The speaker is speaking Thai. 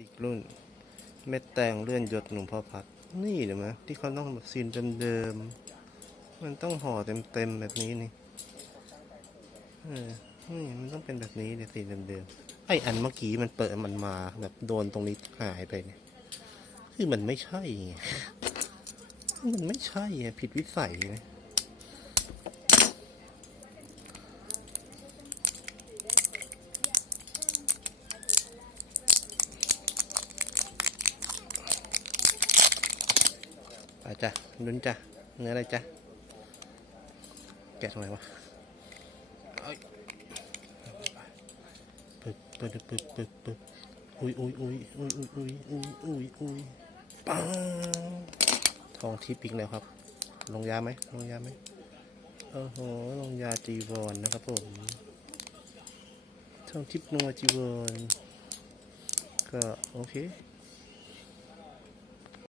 อีกรุ่น เม็ดแตงเลื่อนหยดหนุ่มพ่อพัด นี่เห็นไหมที่เขาต้องแบบซีนเดิมๆมันต้องห่อเต็มๆแบบนี้นี่เออนี่มันต้องเป็นแบบนี้เนี่ยซีนเดิมๆไออันเมื่อกี้มันเปิดมันมาแบบโดนตรงนี้หายไปเนี่ย คือมันไม่ใช่ มันไม่ใช่ผิดวิสัยนะ ไปจ้ะลุ้นจ้ะเนื้ออะไรจ้ะแกะตรงไหนวะเอ้ยปึ๊บปึ๊บปึ๊บปึ๊บปึ๊บอุ้ยอุ้ยอุ้ยอุ้ยอุ้ยอุ้ยอุ้ยอุ้ยอุ้ยปังทองทิพย์อีกแล้วครับ ลงยาไหมลงยาไหมโอ้โหลงยาจีวรนะครับผมทองทิพย์นัวจีวรก็โอเค